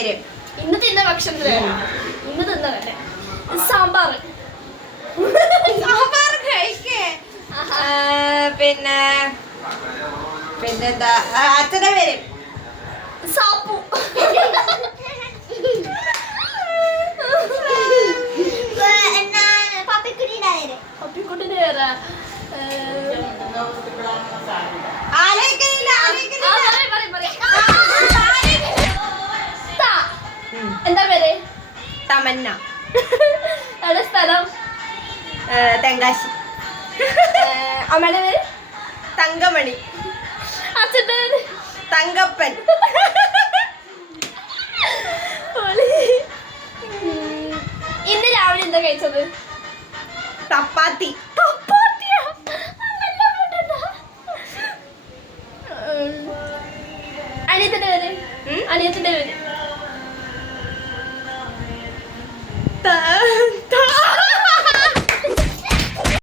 പേര്. ഇന്ന് തിന്ന ഭക്ഷണത്തിന് ഇന്ന് തിന്ന പേര് സാമ്പാർ. സാമ്പാർ കഴിക്കേ. പിന്നെന്താ അച്ഛന്റെ പേര്? സാപ്പു. പപ്പിക്കുട്ടിന്റെ പേര് എന്താ പേര്? തമന്ന. എവിടെ സ്ഥലം? തെങ്കാശി. അമ്മയുടെ പേര്? തങ്കമണി. അച്ഛൻ്റെ പേര്? തങ്കപ്പൻ. ഇന്ന് രാവിലെ എന്താ കഴിച്ചത്? ചപ്പാത്തി. അനിയത്തിന്റെ പേര്? അനിയത്തിന്റെ പേര്?